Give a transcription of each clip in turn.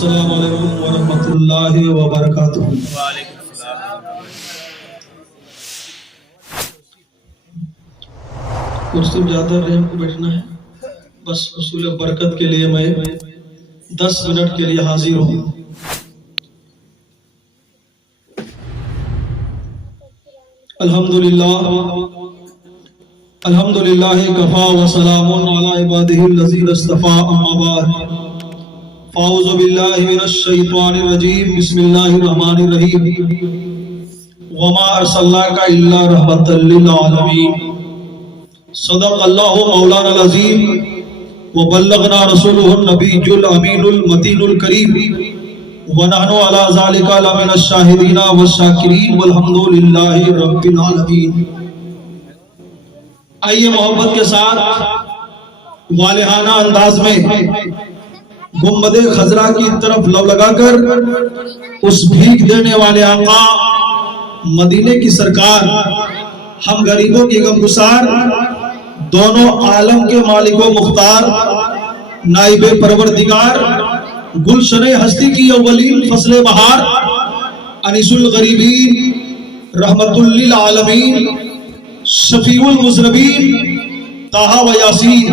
अस्सलामु अलैकुम व रहमतुल्लाहि व बरकातुहू। कुर्सी में ज्यादा रेम को बैठना है, बस उसूल बरकत के लिए मैं 10 मिनट के लिए हाजिर हूँ। अल्हम्दुलिल्लाह अल्हम्दुलिल्लाह कफ़ा व सलामुन अला इबादिहिल्लज़ीना इस्तफ़ा, अम्मा बाद। फ़ाऊज़ु बिल्लाहि मिनश शैतानिर रजीम, बिस्मिल्लाहिर रहमानिर रहीम। वमा अर्सलनाका इल्ला रहमतल लिल आलमीन। सदक़ल्लाहु मौलाना अज़ीम व बल्लगना रसूलुहुन नबियुल अमीनुल मतीनुल करीम व नहनु अला ज़ालिका लमिनश शाहिदीना व शाकिरीन वल्हम्दुलिल्लाहि रब्बिल आलमीन। आइए मोहब्बत के साथ वालिहाना अंदाज में गुंबदे खजरा की तरफ लव लगाकर उस भीख देने वाले आका मदीने की सरकार, हम गरीबों की गमगुसार, दोनों आलम के मालिको मुख्तार, नाइबे परवरदिगार, गुलशने हस्ती की अव्वलीन फसले बहार, अनिसुल गरीबीन, रहमतुल लिल आलमीन, शफीउल मुज़नबीन, ताहा व यासीन,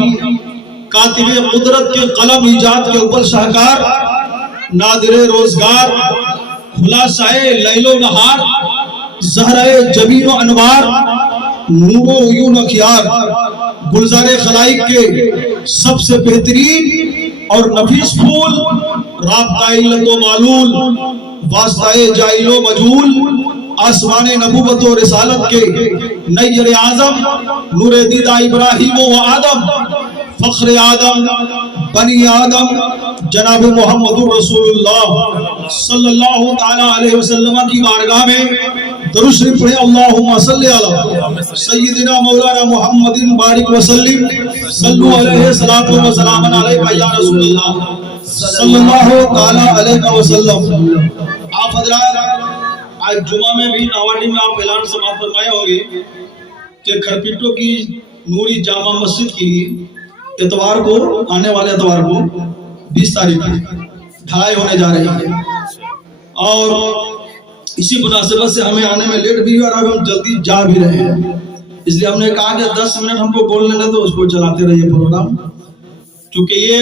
कातिबे कुदरत के कलम इजाद के ऊपर शाहकार, नादिरे रोजगार, खुलासाए लैलो नहार, ज़हराए जबीनो अनवार, नूरो उयून अखियार, गुलजारे खलाइक के सबसे बेहतरीन और नफीस फूल, राब्ताए इल्लतो मालूल, वास्ताए जाइलो मजूल, आसमाने नबूवत और रिसालत के नैयर आजम, नूरे दीदा इब्राहिम व आदम, फख्र आदम, बनी आदम, जनाब मोहम्मदुर रसूलुल्लाह सल्लल्लाहु ताला अलैहि वसल्लम की बारगाह में दरूद शरीफ पढ़े। अल्लाहुम्मा सल्ली अला सय्यिदिना मौलाना मुहम्मदिन बारिक वसल्लिम, सल्लु अलैहि सलातु व सलामन अलैका या रसूलल्लाह सल्लल्लाहु ताला अलैहि वसल्लम। आप हजरात, आज जुमा में भी नावाडी में आप ऐलान समाप्त फरमाए होंगे कि खरपीटों की नूरी जामा मस्जिद की इतवार को, आने वाले इतवार को 20 तारीख को ढलाई होने जा रही है और इसी मुनासिबत से हमें आने में लेट भी हुआ और अब हम जल्दी जा भी रहे हैं। इसलिए हमने कहा कि 10 मिनट हमको बोल लेने तो उसको चलाते रहिए प्रोग्राम, क्योंकि ये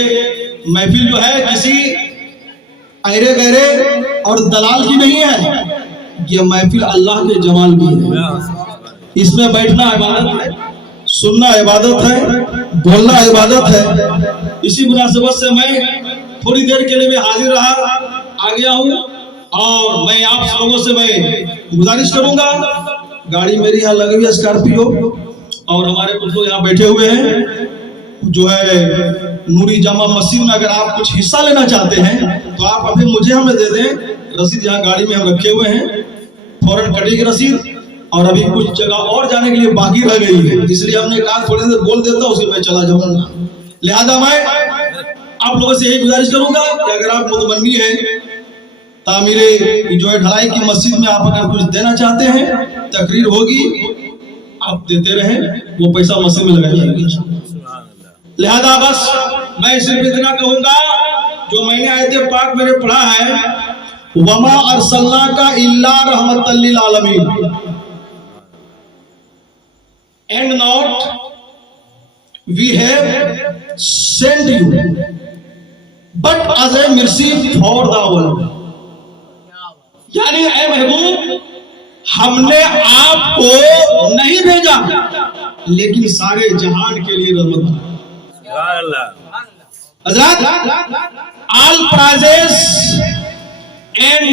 महफिल जो है किसी अहरे गहरे और दलाल की नहीं है, ये महफिल अल्लाह के जमाल की है। इसमें बैठना इबादत है, सुनना इबादत है, बोलना इबादत है। इसी मुनासिबत से मैं थोड़ी देर के लिए भी हाजिर रहा, आ गया हूँ और मैं आप लोगों से मैं गुजारिश करूंगा, गाड़ी मेरी यहाँ लगी हुई है स्कॉर्पियो और हमारे कुछ लोग यहाँ बैठे हुए हैं जो है नूरी जामा मस्जिद में। अगर आप कुछ हिस्सा लेना चाहते हैं तो आप अभी मुझे हमें दे दें, रसीद यहाँ गाड़ी में हम रखे हुए हैं, फौरन कटेगी रसीद। और अभी कुछ जगह और जाने के लिए बाकी रह गई है, इसलिए हमने कहा थोड़ी देर बोल देता उसके मैं चला जाऊंगा। लिहाजा मैं आप लोगों से यही गुजारिश करूंगा कि अगर आप मुतमन्नी है तामीरे जो है ढलाई की मस्जिद में आप अगर कुछ देना चाहते हैं, तकरीर होगी, आप देते रहे, वो पैसा मस्जिद में लगाया जाएगा। लिहाजा बस मैं सिर्फ इतना कहूंगा, जो मैंने आयत पाक मैंने पढ़ा है, वमा अर्सलनाका इल्ला रहमतल लिल आलमीन, and not we have sent you but as a mercy for the world। यानी ऐ महबूब, हमने आपको नहीं भेजा लेकिन सारे जहान के लिए रहमत। हज़रत, all praises and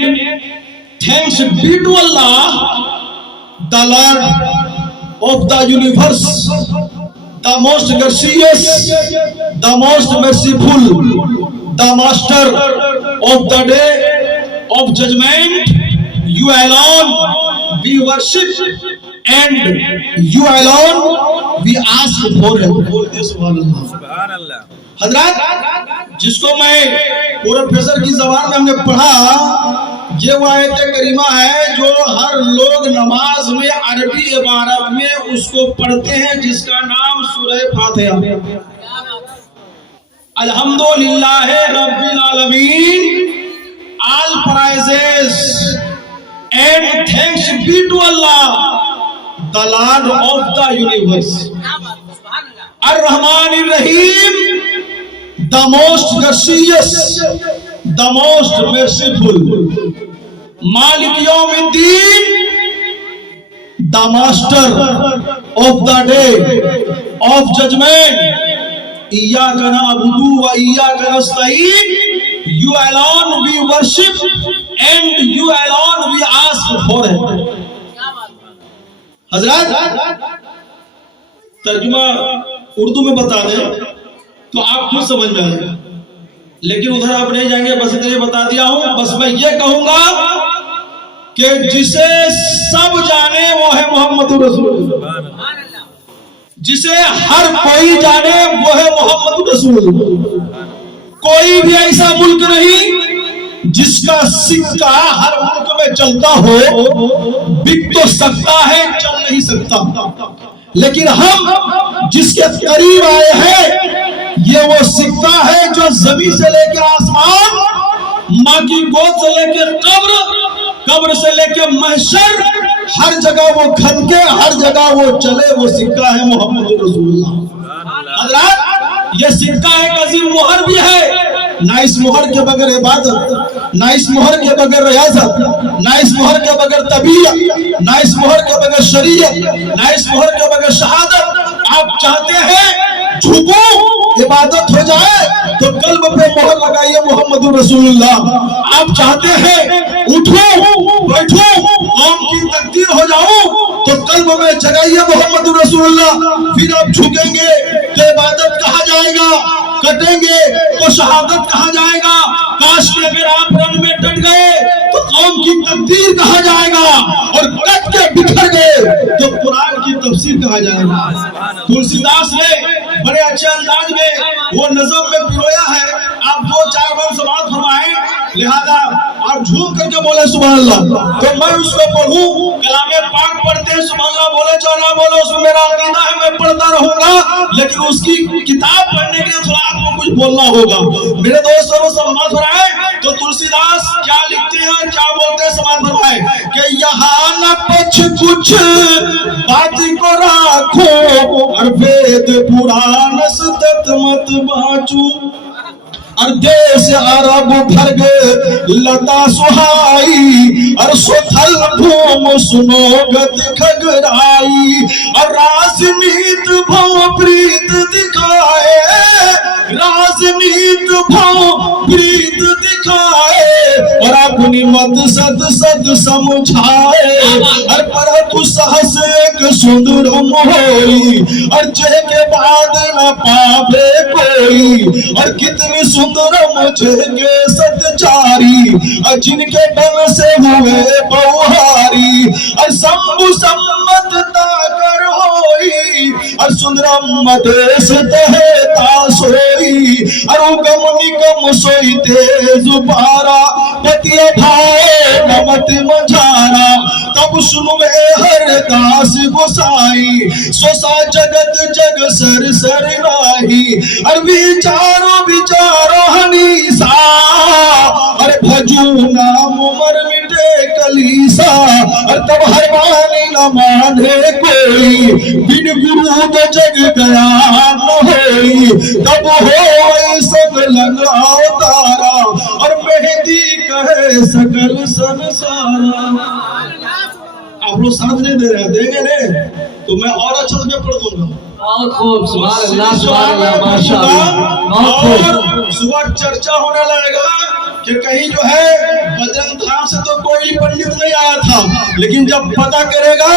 thanks be to Allah, the Lord of the universe, the most gracious, the most merciful, the master of the day of judgment। You alone we worship and you alone we ask for help। सुभान अल्लाह। हजरत, जिसको मैं professor की जबान में हमने पढ़ा, ये वो आयत करीमा है जो हर लोग नमाज में अरबी इबारत में उसको पढ़ते हैं, जिसका नाम सूरह फातिहा। अल्हम्दुलिल्लाह रब्बिल आलमीन praises and thanks be to Allah, the Lord of the universe. Ar-Rahman Ar-Rahim, the most gracious, the most merciful. Malik Yawmiddin, the master of the day of judgment. Iyyaka na'budu wa iyyaka nasta'in. You alone we worship and you alone we ask for it. हजरत तर्जुमा उर्दू में बता दें तो आप खुद समझ में आएगा, लेकिन उधर आप नहीं जाएंगे, बस इतना बता दिया हूं। बस मैं ये कहूंगा कि जिसे सब जाने वो है मोहम्मद रसूल, जिसे हर कोई जाने वो है मोहम्मद रसूल। कोई भी ऐसा मुल्क नहीं जिसका सिक्का हर मुल्क में चलता हो। बिक तो सकता है, चल नहीं सकता, लेकिन हम जिसके करीब आए हैं ये वो सिक्का है जो जमीन से लेकर आसमान, माँ की गोद से लेकर कब्र, कब्र से लेकर महशर, हर जगह वो खनके, हर जगह वो चले। वो सिक्का है मोहम्मद रसूलुल्लाह। हज़रात, ये सिक्का एक अजीम मोहर भी है। ना इस मोहर के बगैर इबादत, ना इस मोहर के बगैर रियाजत, ना इस मोहर के बगैर तबीयत, ना इस मोहर के बगैर शरीयत, ना इस मोहर के बगैर शहादत। आप चाहते हैं झुको इबादत हो जाए तो कल्ब पे मोहर लगाइए मोहम्मद रसूलुल्लाह। आप चाहते हैं उठो बैठो कौम की तकदीर हो जाओ तो कल्ब में जगाइए मोहम्मद रसूलुल्लाह। फिर आप झुकेंगे तो इबादत कहा जाएगा, कटेंगे तो शहादत कहा जाएगा। काश के अगर आप रण में डट गए तो कौम की तकदीर कहा जाएगा, और कट के बिखर गए तो कुरान की तफसीर कहा जाएगा। तुलसीदास ने बड़े अच्छे अंदाज में वो नज़म में पिरोया है। आप 2-4 बार समाअत फरमाएं, लिहाजा आप झूम करके बोले सुभान अल्लाह, तो मैं उसको पढ़ूं। कलामे पाक पढ़ते हैं सुभान अल्लाह बोले चाहे ना बोले, उसमें मेरा अकीदा है, मैं पढ़ता रहूंगा। लेकिन उसकी किताब पढ़ने के लिए थोड़ा आपको कुछ बोलना होगा। मेरे दोस्तों समाअत फरमाएं तो तुलसीदास क्या लिखते हैं, क्या बोलते हैं, समाअत फरमाएं कि यहाँ न पछ कुछ बात को राखो, और वेद पुराण सतत मत बाचू, और देश अरब भर्ग लता सुहाई, और सुथल भूम सुनो गत खगराई, और राजनीत भव प्रीत दिखाए, राजनीत भव प्रीत दिखाए, और अपनी मत सद सद समझाए, और परतु सहस एक सुंदर मोई, और जे के बाद न पावे कोई, और कितनी सुंदर मुझे के सतचारी, और जिनके बल से हुए बहुहारी, और शंभु सम्मत ताकर होई, और सुंदरम मदेश तहे तासोई, और उगम निगम सोई तेज पारा, पति भाए नमत मझारा, तब सुनवे हर दास गोसाई, सोसा जगत जग सर सर राही, और विचारो विचारो हनीसा, अरे भजू नाम मर मिटे कलीसा, और तब हर बानी न माने कोई, बिन गुरु तो जग गया न होई, तब हो सब लगाओ तारा, और मेहंदी कहे सकल संसारा। आप लोग साथ नहीं दे रहे, देंगे ने तो मैं और अच्छा से पढ़ दूंगा। बहुत खूब, सुभान अल्लाह, सुभान अल्लाह, माशाअल्लाह। और सुबह चर्चा होने लगेगा कि कहीं जो है बजरंग धाम से तो कोई पंडित नहीं आया था, लेकिन जब पता करेगा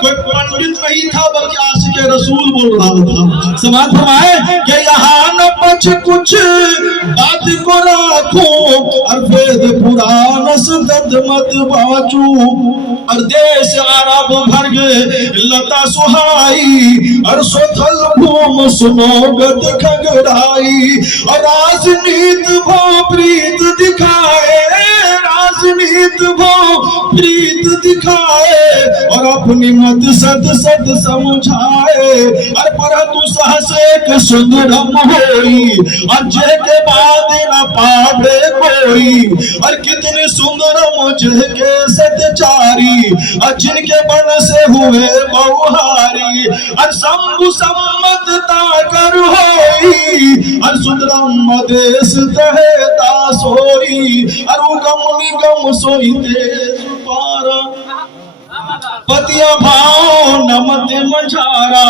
कोई पंडित नहीं था बल्कि आशिक रसूल बोल रहा था। समाज फरमाए कि यहाँ न पछ कुछ बात को राखो, और वेद पुराण सतत मत बाचू, और देश अरब भर्ग लता सुहाई, और सोथल भूम सुनो गत खगड़ाई, और राजनीत भो प्रीत दिखाए, राज राजनीत वो प्रीत दिखाए और अपनी मत सत सत समझाए। और परंतु सहसे के सुंदरम होई अजय के बाद न पावे कोई। और कितने सुंदर मुझे के सतचारी और जिनके बन से हुए बहुहारी। और शंभु सम्मतता कर होई और सुंदरम देश तहेता सोई। और उगम निगम सोई तेज पारा पतिया भाव नमत मंझारा।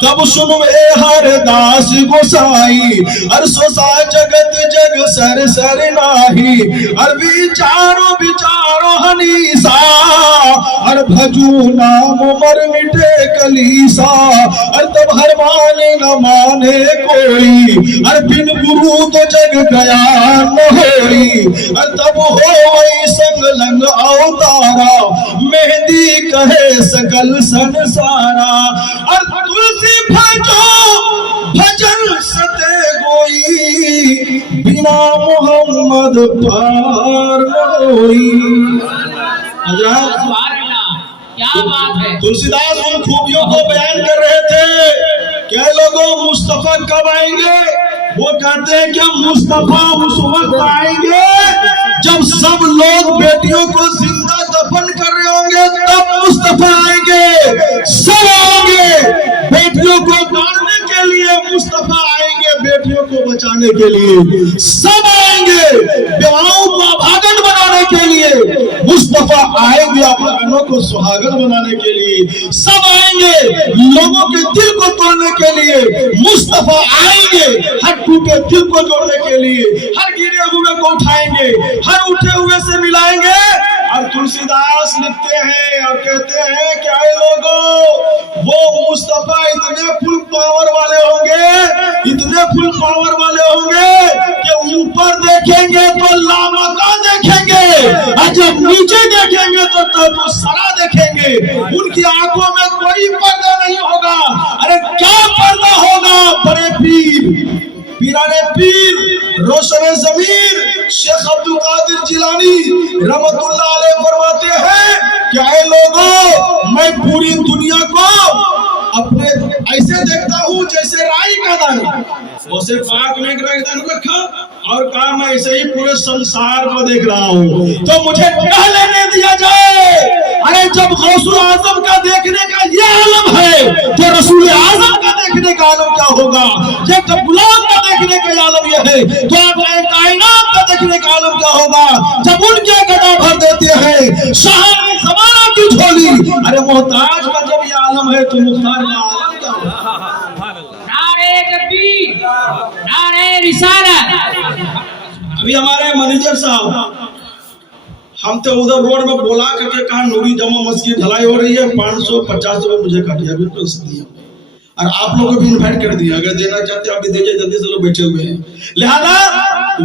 तब सुनवे हर दास गोसाई और सोसा जगत जग सर सर नाही। और विचारो विचारो हनीसा और भजू नाम मर मिटे कलीसा। और तब हर माने न माने कोई और बिन गुरु तो जग गया न होई। और तब हो वही संग लंग अवतारा मेहंदी कहे सकल संसारा। और तुलसी भजो भजन सते गोई बिना मोहम्मद पार होई। हजरत क्या बात है। तुलसीदास उन खूबियों को बयान कर रहे थे। क्या लोगों मुस्तफा कब आएंगे? वो कहते हैं कि मुस्तफा उस वक्त आएंगे जब सब लोग बेटियों को जिंदा दफन कर रहे होंगे, तब मुस्तफा आएंगे। सब आएंगे बेटियों को गाड़ने के लिए, मुस्तफा आएंगे बेटियों को बचाने के लिए। सब आएंगे विवाहों को अभागन बनाने के लिए, मुस्तफा आएंगे अपने बहनों को सुहागन बनाने के लिए। सब आएंगे लोगों के दिल को तोड़ने के लिए, मुस्तफा आएंगे हर टूटे दिल को जोड़ने के लिए। हर गिरे हुए को उठाएंगे, हर उठे हुए से मिलाएंगे। और तुलसीदास लिखते हैं और कहते हैं कि आए लोगों, वो मुस्तफा इतने फुल पावर वाले होंगे, इतने फुल पावर वाले होंगे कि ऊपर देखेंगे तो लामका देखेंगे और जब नीचे देखेंगे तो तबसरा देखेंगे। उनकी आंखों में कोई पर्दा नहीं होगा। अरे क्या पर्दा होगा? बड़े पीर, पीराने पीर, रोशने जमीर शेख अब्दुल कादिर जिलानी रहमतुल्लाह अलैह फरमाते हैं कि ऐ लोगों, मैं पूरी दुनिया को अपने ऐसे देखता हूँ जैसे राई का दाना। उसे पाक में दाना रखा और कहा मैं ऐसे ही पूरे संसार को देख रहा हूँ, तो मुझे क्या लेने दिया जाए। अरे जब गौसुल आजम का देखने का ये आलम है तो रसूल आजम का देखने का आलम क्या होगा। जब गुलाम का देखने का आलम यह है तो कायनात का देखने का आलम क्या होगा। जब उनके गदा भर देते हैं शाह ज़माना की झोली, अरे मोहताज का जब ये आलम है तो मुख्तार का आलम क्या होगा। नारे तकबीर, नारे रिसालत। अभी हमारे मैनेजर साहब, हम तो उधर रोड में बोला करके कहा नूरी जमा मस्जिद ढलाई हो रही है, 550 रुपए मुझे काटिया, बिल्कुल दिया। और आप लोगों को भी इन्वाइट कर दिया, अगर देना चाहते आप भी दीजिए, जल्दी से लोग बैठे हुए हैं। लिहाजा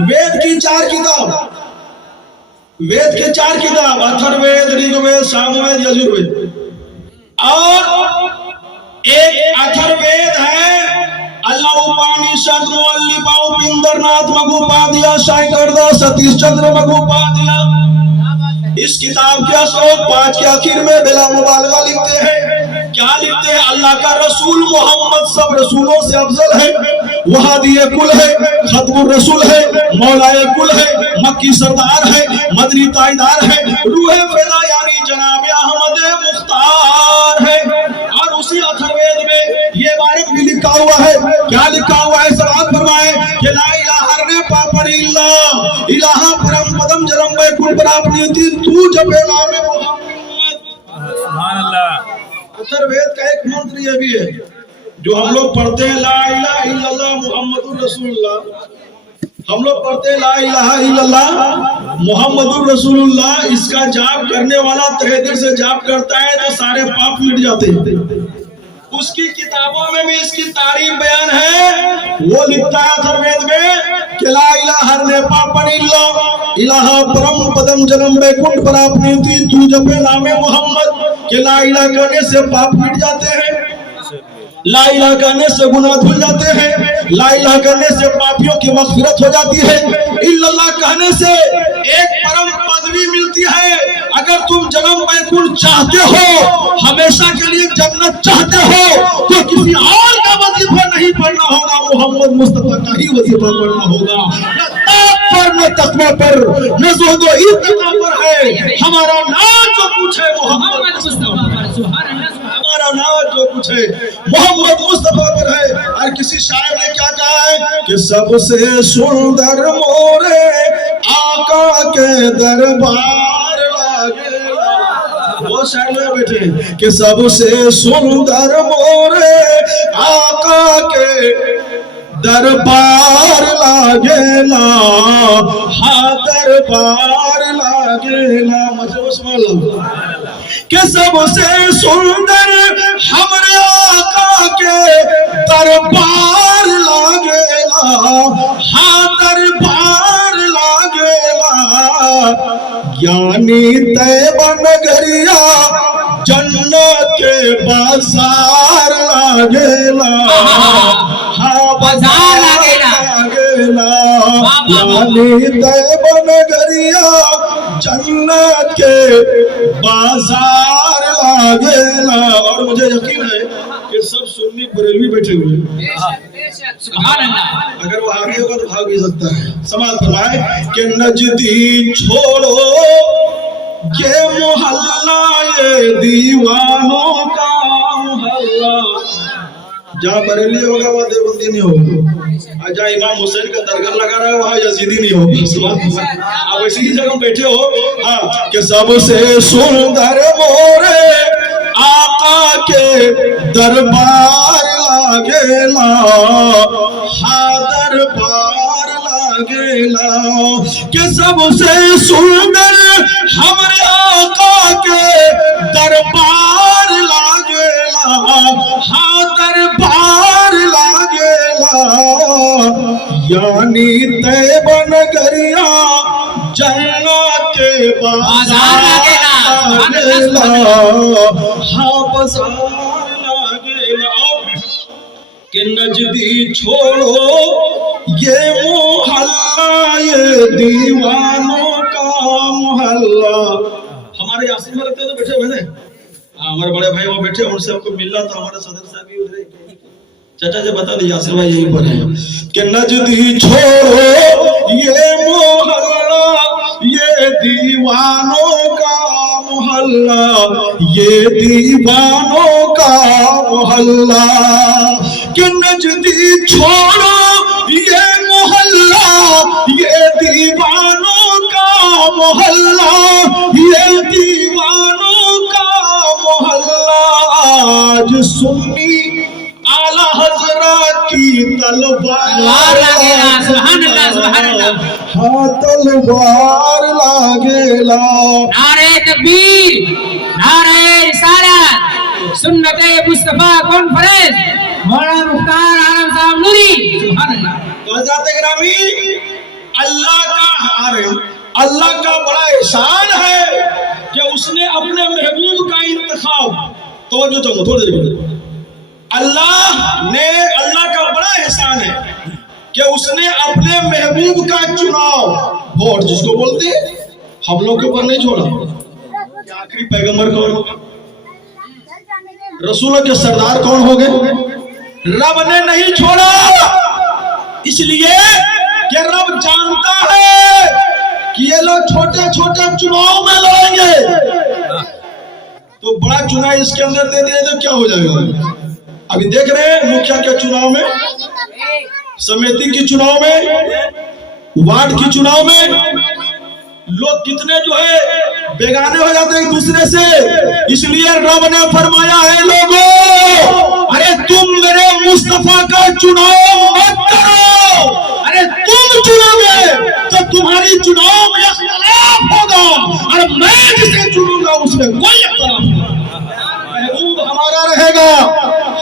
वेद की 4 किताब, वेद के 4 किताब, अथर्ववेद, ऋग्वेद, सामवेद, यजुर्वेद। और एक अथर्ववेद है अल्लाह उपानिषद मुअल्लिफाउ पिंदरनाथ मघोपाध्याय शायकरदा सतीश चंद्र मघोपाध्याय। इस किताब के श्लोक 5 के आखिर में बिला मुबालगा लिखते हैं। क्या लिखते हैं? अल्लाह का रसूल मोहम्मद सब रसूलों से अफजल है, वहादिये कुल है, खत्मुर रसूल है, मौलाए कुल है, मक्की सरदार है, मदनी ताईदार है, रूहे फिदा यानी जनाब अहमद मुख्तार है। और उसी अथर्ववेद में ये बारे में लिखा हुआ है। क्या लिखा हुआ है? सवाल फरमाए कि ला इलाहा रे पापरी इल्लाह इलाहा परम पदम जलम वे कुल प्राप्ति तू जपे नामे मोहम्मद। सुभान अल्लाह। अथर्ववेद का एक मंत्र ये भी है जो हम लोग पढ़ते हैं, ला इलाहा इल्लल्लाह मुहम्मदुर रसूलुल्लाह। हम लोग पढ़ते हैं ला इलाहा इल्लल्लाह मुहम्मदुर रसूलुल्लाह। इसका जाप करने वाला तहे दिल से जाप करता है तो सारे पाप मिट जाते हैं। उसकी किताबों में भी इसकी तारीफ बयान है। वो लिखता है अथर्ववेद में कि ला इलाहा रे पापरी इलाहा परम पदम जन्म में कुंड प्राप्ति तू जपे नामे मोहम्मद। कि ला इलाहा करने से पाप मिट जाते हैं, ला इलाहा करने से गुनाह धुल जाते हैं, ला इलाहा करने से पापियों की मग़फ़िरत हो जाती है, इल्लल्लाह कहने से एक परम पदवी मिलती चाहते हो, हमेशा के लिए जन्नत चाहते हो, तो किसी और का वजीफा नहीं पढ़ना होगा, मोहम्मद मुस्तफा का ही वजीफा पढ़ना होगा। न ताप पर, न तकवा पर, न ज़ुहद व इत्तका पर है हमारा नाज जो पूछे मोहम्मद मुस्तफा पर। सुभान अल्लाह, सुभान हमारा नाज जो पूछे मोहम्मद मुस्तफा पर है। और किसी शायर ने क्या कहा है कि सबसे सुंदर मोरे आका के दरबार लागेला। वो शायर में बैठे कि सबसे सुंदर मोरे आका के दरबार लागेला, हाँ दरबार लागेला। मतलब उसमें कि सबसे सुंदर हमरे आका के दरबार लागेला, हाँ दरबार लागेला। ज्ञानी तैयबा नगरिया जन्नत के बाजार लागेला, हाँ बाजार लागेला। ज्ञानी तैयबा नगरिया जन्नत के बाजार लागेला। और मुझे यकीन है कि सब सुन्नी बरेलवी बैठे हुए हैं। बेशक, बेशक, सुभान अल्लाह। अगर वो आगे होगा तो भाग भी सकता है। समाज फरमाए कि नजदी छोड़ो ये मोहल्ला, ये दीवानों का मोहल्ला। जहाँ बरेली होगा वहाँ देवबंदी नहीं होगा, और जहाँ इमाम हुसैन का दरगाह लगा रहा है वहाँ यजीदी नहीं होगा। आप ऐसी ही जगह बैठे हो। हाँ कि सबसे सुंदर मोरे आका के दरबार लागेला, हाँ दरबार लागेला। कि सबसे सुंदर हमरे आका के दरबार लागेला, हाँ दरबार लागेला। यानी तैयबा नगरिया जन्नत के बाजार लागेला, हाँ बाजार लागेला। कि नजदी छोड़ो ये मोहल्ला, ये दीवानों का मोहल्ला। हमारे यासीन में लगते तो बैठे हुए थे, हमारे बड़े भाई वहाँ बैठे, उनसे हमको मिलना था। हमारे सदर साहब भी उधर, चाचा से बता दीजिए यासीन भाई यहीं पर है। कि नजदी छोड़ो ये मोहल्ला, ये दीवानों का मोहल्ला, ये दीवानों का मोहल्ला। कि नजदी छोड़ो ये मोहल्ला, ये दीवानों का मोहल्ला, ये दीवानों का मोहल्ला। आज सुन्नी आला हजरत की तलवार लागेला। सुभान अल्लाह, सुभान अल्लाह। हाँ तलवार लागेला। नारे तकबीर, नारे रिसालत, सुन्नते मुस्तफा कॉन्फ्रेंस, मौलाना मुख्तार आलम साहब नूरी। सुभान अल्लाह। तो हज़रात गिरामी, अल्लाह का बड़ा एहसान है कि उसने अपने महबूब का इंतखाब, तवज्जो चाहूंगा थोड़ी देर, अल्लाह का बड़ा एहसान है कि उसने अपने महबूब का चुनाव, वोट जिसको बोलते हैं, हम लोग के ऊपर नहीं छोड़ा। आखिरी पैगंबर कौन हो गए? रसूलों के सरदार कौन हो गए? रब ने नहीं छोड़ा, इसलिए कि रब जानता है कि ये लोग छोटे छोटे चुनाव में लड़ेंगे, तो बड़ा चुनाव इसके अंदर दे दिया तो क्या हो जाएगा। अभी देख रहे हैं मुखिया के चुनाव में, समिति के चुनाव में, वार्ड के चुनाव में लोग कितने जो है बेगाने हो जाते हैं एक दूसरे से। इसलिए रब ने फरमाया है लोगों, अरे तुम मेरे मुस्तफा का चुनाव मत करो। अरे तुम चुनोगे तो तुम्हारी चुनाव में इख्तिलाफ होगा, और मैं जिसे चुनूंगा उसमें कोई इख्तिलाफ नहीं। महबूब हमारा रहेगा,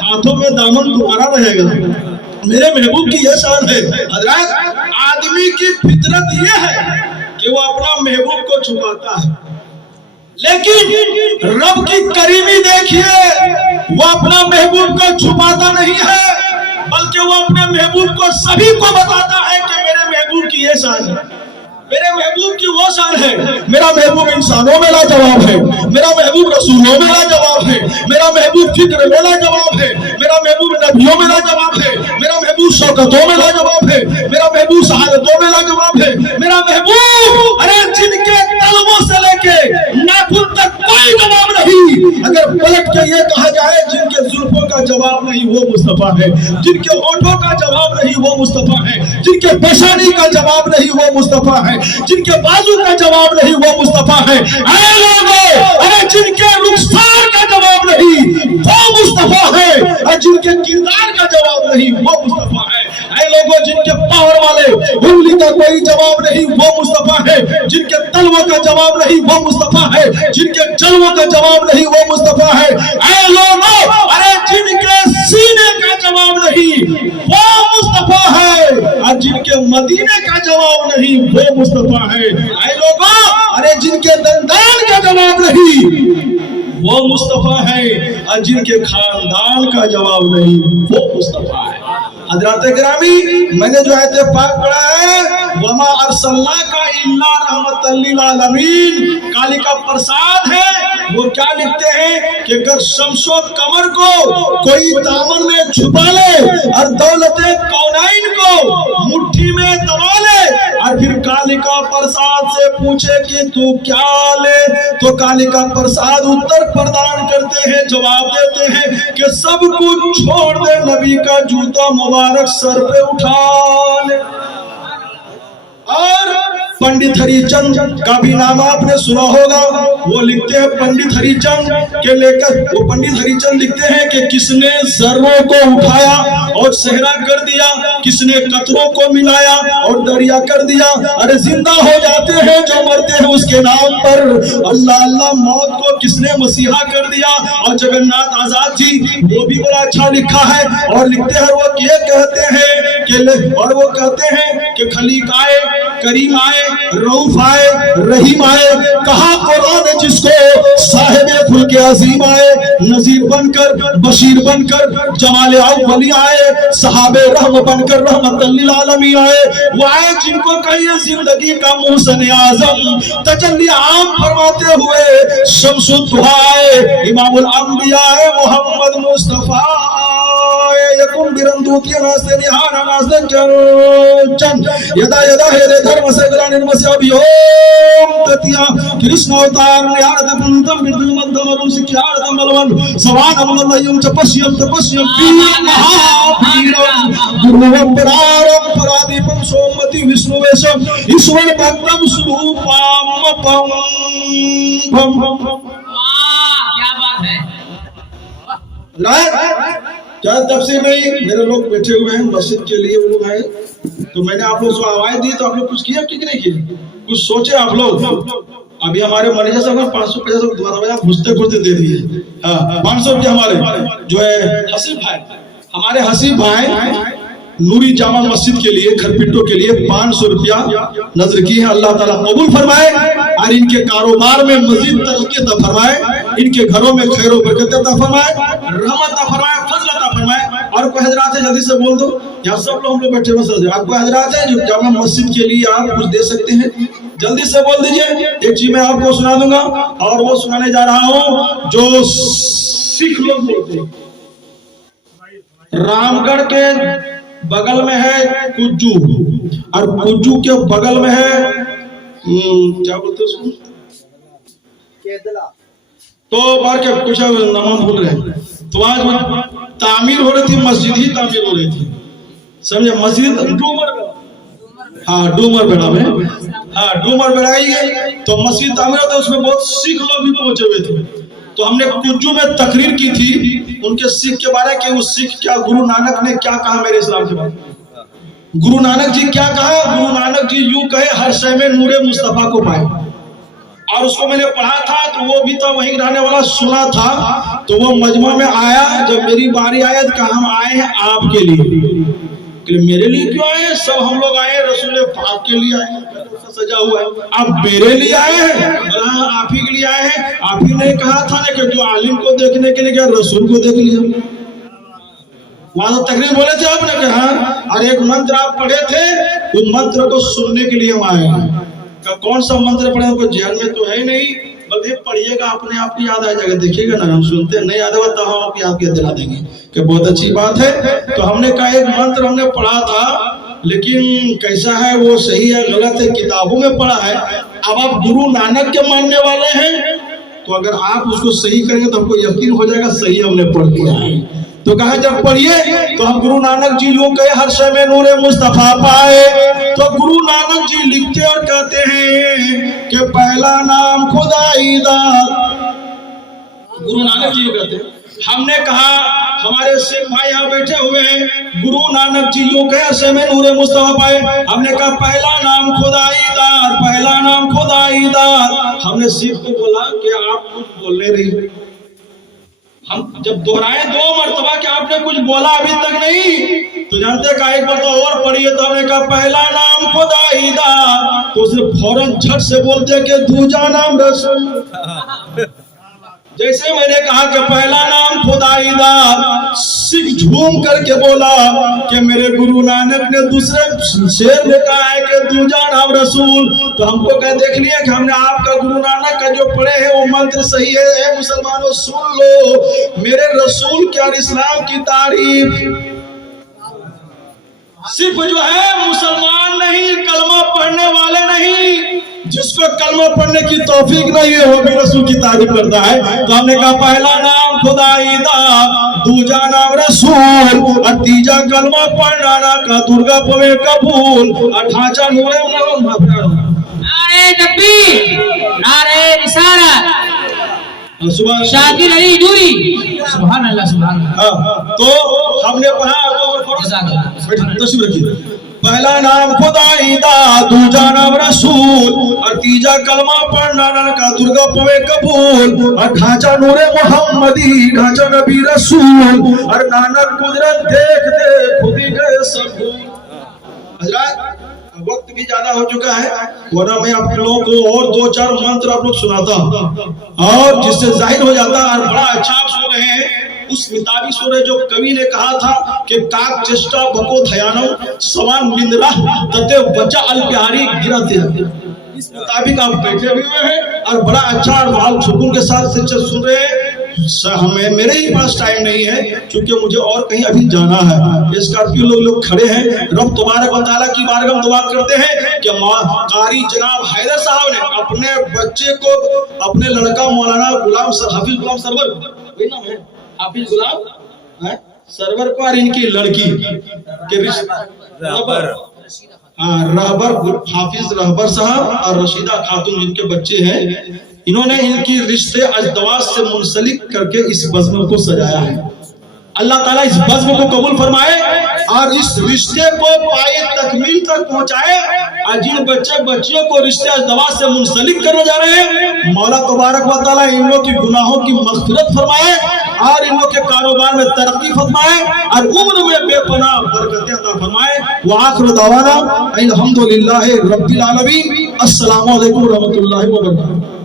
हाथों में दामन तुम्हारा रहेगा। मेरे महबूब की यह शान है। हज़रात, आदमी की फितरत यह है कि वो अपना महबूब को छुपाता है, लेकिन रब की करीमी देखिए, वो अपना महबूब को छुपाता नहीं है, बल्कि वो अपने महबूब को सभी को बताता है कि मेरे महबूब की ये शान है। मेरे महबूब की वो शान है, मेरा महबूब इंसानों में लाजवाब है, मेरा महबूब रसूलों में लाजवाब है, मेरा महबूब फिक्र में लाजवाब है, मेरा महबूब नबियों में लाजवाब है, मेरा महबूब शौकतों में लाजवाब है, मेरा महबूब शहादतों में लाजवाब है, मेरा महबूब अरे जिनके तलवों से लेके नाखून तक कोई जवाब नहीं। अगर पलट के ये कहा जाए जिनके जुल्फों का जवाब नहीं वो मुस्तफा है, जिनके होठों का जवाब नहीं वो मुस्तफा है, जिनके पेशानी का जवाब नहीं वो मुस्तफा है, जिनके बाजू का जवाब नहीं वो मुस्तफा है। अरे लोगों, अरे जिनके रुखसार का जवाब नहीं वो मुस्तफा है, और जिनके किरदार का जवाब नहीं वो मुस्तफा है। अरे लोगों, जिनके पावर वाले उंगली का कोई जवाब नहीं वो मुस्तफा है, जिनके तलवों का जवाब नहीं वो मुस्तफा है, जिनके जलवों का जवाब नहीं वो मुस्तफा है। अरे लोगों, अरे जिनके सीने का जवाब नहीं वो मुस्तफा है, और जिनके मदीने का जवाब नहीं वो मुस्तफा है। अरे लोगों, अरे जिनके दंदान का जवाब नहीं वो मुस्तफा है, और जिनके खानदान का जवाब नहीं वो मुस्तफा है। हजरत गिरामी, मैंने जो आयत पाक पढ़ा है, वमा अरसलनाका इल्ला रहमतल लिल आलमीन, काली का प्रसाद है। वो क्या लिखते हैं कि अगर शमशो कमर को कोई दामन में छुपा ले और दौलते कौनाइन को मुट्ठी में दबा ले और फिर कालिका प्रसाद से पूछे कि तू क्या ले, तो कालिका प्रसाद उत्तर प्रदान करते हैं, जवाब देते हैं कि सब कुछ छोड़ दे, नबी का जूता मुबारक सर पे उठा ले। और पंडित हरिचंद का भी नाम आपने सुना होगा, वो लिखते हैं पंडित हरिचंद के लेकर, वो पंडित हरिचंद लिखते हैं कि किसने जर्रों को उठाया और सहरा कर दिया, किसने कतरों को मिलाया और दरिया कर दिया। अरे जिंदा हो जाते हैं जो मरते हैं उसके नाम पर, अल्लाह अल्लाह मौत को किसने मसीहा कर दिया। और जगन्नाथ आजाद जी वो भी बड़ा अच्छा लिखा है, और लिखते हैं वो ये कहते हैं कि, और वो कहते हैं कि खलीक आए, करीम आए, रऊफ आए, रहीम आए, कहा कुरान जिसको साहिबे खुल्क अजीम आए, नजीर बनकर बशीर बनकर जमाले अव्वली आए, सहाबे रहम बनकर रहमतल लिल आलमीन आए। वो आए जिनको कहिए जिंदगी का मुहसन आजम, तजल्ली आम फरमाते हुए शमसुद्दुहा आए, इमामुल अंबिया मोहम्मद मुस्तफा यकुम बिरंदूतिया नास्ते निहारा नास्ते चंद यदा यदा हे धर्म से ग्रान इनमसे अभियोम ततिया कृष्ण अवतार निहार दपंतम बिरदु मध्यम रुसि क्यार दमलवन सवान अमलयम तपस्यम तपस्यम पी महावीरम गुरुवम परारम परादीपम सोमति विष्णुवेशम ईश्वर भक्तम स्वरूपम पम क्या बात है। क्या तफसीर नहीं, मेरे लोग बैठे हुए हैं मस्जिद के लिए, वो लोग आए तो मैंने आप लोग को आवाज दी, तो आप लोग कुछ किया कि नहीं किया, कुछ सोचे आप लोग। अभी हमारे मैनेजर साहब ने 550 रुपया घुसते घुसते दे दिए। हाँ, 500 रुपया हमारे जो है हसीब भाई, हमारे हसीब भाई नूरी जामा मस्जिद के लिए, खरपिट्टो के लिए 500 रुपया नजर की है। अल्लाह ताला कबूल फरमाए और इनके कारोबार में मजीद तरक्की अता फरमाए, इनके घरों में खैर बरकत अता फरमाए, रहमत अता फरमाए, फजल अता फरमाए। और कोई हजरात है जल्दी से बोल दो, यहाँ सब लोग हम लोग बैठे हुए, आपको हजरात है जो जामा मस्जिद के लिए आप कुछ दे सकते हैं, जल्दी से बोल दीजिए। एक चीज मैं आपको सुना दूंगा, और वो सुनाने जा रहा हूँ जो सिख लोग बोलते हैं। रामगढ़ के बगल में है कुज्जू, और कुज्जू के बगल में है क्या बोलते उसको, तो बार के कुछ नाम भूल रहे। तो आज तामीर हो रही थी, मस्जिद ही तामीर हो रही थी, समझे, मस्जिद डूमर, हाँ डूमर बेड़ा में, हाँ डूमर बेड़ाई है, तो मस्जिद तामीर होता है, उसमें बहुत सिख लोग भी पहुंचे हुए थे। तो हमने कुज्जू में तकरीर की थी उनके सिख के बारे में, वो सिख क्या, गुरु नानक ने क्या कहा मेरे इस्लाम के बारे में। गुरु नानक जी क्या कहा, गुरु नानक जी यूं कहे हर शय में नूरे मुस्तफा को पाए, और उसको मैंने पढ़ा था, तो वो भी तो वहीं रहने वाला सुना था, तो वो मजमा में आया, जब मेरी बारी आया तो कहा हम आए हैं आपके लिए। मेरे लिए क्यों आए, सब हम लोग आए रसूल पाक के लिए आए, सजा हुआ है, आप मेरे लिए आए हैं, आप ही के लिए आए हैं। आप ही ने कहा था ना कि जो आलिम को देखने के लिए गया रसूल को देख लिया, वहां तो तकरीर बोले थे आपने कहा, और एक मंत्र आप पढ़े थे, वो मंत्र को सुनने के लिए हम आए हैं। कौन सा मंत्र पढ़े, कोई ध्यान में तो है नहीं, बल्कि पढ़िएगा अपने आप को याद आ जाएगा। देखिएगा ना, हम सुनते नहीं याद होगा तो हम आपको याद कर दिला देंगे कि बहुत अच्छी बात है। तो हमने कहा एक मंत्र हमने पढ़ा था, लेकिन कैसा है वो सही है गलत है किताबों में पढ़ा है। अब आप गुरु नानक के मानने वाले हैं तो अगर आप उसको सही करेंगे तो हमको यकीन हो जाएगा सही हमने पढ़ दिया है। तो कहा जब पढ़िए तो हम गुरु नानक जी यूं कहे हर समय नूरे मुस्तफा पाए। तो गुरु नानक जी लिखते और कहते हैं कि पहला नाम खुदाई दा। गुरु नानक जी कहते हैं, हमने कहा हमारे सिख भाई यहाँ बैठे हुए हैं, गुरु नानक जी यूं कहे हर समय नूरे मुस्तफा पाए। हमने कहा पहला नाम खुदाईदार, पहला नाम खुदाईदार। हमने सिख को बोला कि आप कुछ बोलने रही, हम जब दोहराए 2 मरतबा कि आपने कुछ बोला अभी तक नहीं, तो जानते का एक मरतबा और पढ़िए। तो हमने कहा पहला नाम खुदाईदार, तो उसने फौरन झट से बोल दिया कि दूजा नाम रसूल। जैसे मैंने कहा कि पहला नाम खुदाईदार, सिख झूम करके बोला कि मेरे गुरु नानक ने दूसरे शेर में कहा है कि दूजा नाम रसूल। तो हमको कह देख लिया कि हमने आपका गुरु नानक का जो पढ़े हैं वो मंत्र सही है। मुसलमानों सुन लो, मेरे रसूल की और इस्लाम की तारीफ सिर्फ जो है मुसलमान नहीं, कलमा पढ़ने वाले नहीं, जिसको कलमा पढ़ने की तौफीक नहीं है वो भी रसूल की तारीफ करता है। तो हमने कहा पहला नाम खुदाईदा, दूजा नाम रसूल और तीजा कलमा पढ़ना का दुर्गा पवे कबूल और ढांचा नूरे। नारे तकबीर, नारे रिसालत, शाकिर अली नूरी, सुभान अल्लाह सुभान अल्लाह। तो हमने पढ़ा तस्वीर रखिए, पहला नाम खुदाईदा, दूजा नाम रसूल और तीजा कलमा पढ़ना का दुर्गा पवे कबूल और ढांचा नूरे मोहम्मदी, ढांचा नबी रसूल और नानक कुदरत देख दे खुदी गए सब। हजरात वक्त भी ज्यादा हो चुका है, वरना मैं आप लोगों को और 2-4 मंत्र आप लोग सुनाता और जिससे जाहिर हो जाता और बड़ा अच्छा आप सुन रहे हैं। उस मिताबी सूरह जो कवि ने कहा था कि काक चेष्टा बको थयानम सवान निंद्रा तते बचा अल प्यारी गिरते हैं, इस मुताबिक आप बैठे हुए हैं और बड़ा अच्छा और भाव सुकून के साथ से सुन रहे हैं। हमें मेरे ही पास टाइम नहीं है क्योंकि मुझे और कहीं अभी जाना है। स्कॉर्पियो लोग खड़े हैं। रब तबारक व तआला की बारगाह में दुआ करते हैं कि कारी जनाब हैदर साहब ने अपने बच्चे को, अपने लड़का मौलाना गुलाम हाफिज गुलाम सरवर, वही नाम है हाफिज गुलाम है सरवर को, और इनकी लड़की के रहबर हाफिज रहबर साहब और रशीदा खातून जिनके बच्चे हैं, इन्होंने इनकी रिश्ते अजदवाज से मुंसलिक करके इस बज़्म को सजाया है। अल्लाह ताला इस बज़्म को कबूल फरमाए और इस रिश्ते को पाए तकमील तक पहुंचाए। और जिन बच्चे बच्चियों को रिश्ते अजदवाज से मुंसलिक करने जा रहे हैं, मौला तबारक व तआला इन लोगों की गुनाहों की मग़फ़िरत फरमाए और इन लोगों के कारोबार में तरक्की फरमाए और उम्र में बेपनाह बरकतें अता फरमाए। व आखिर दावाना अल्हम्दुलिल्लाहि रब्बिल आलमीन। अस्सलामु अलैकुम व रहमतुल्लाहि व बरकातहू।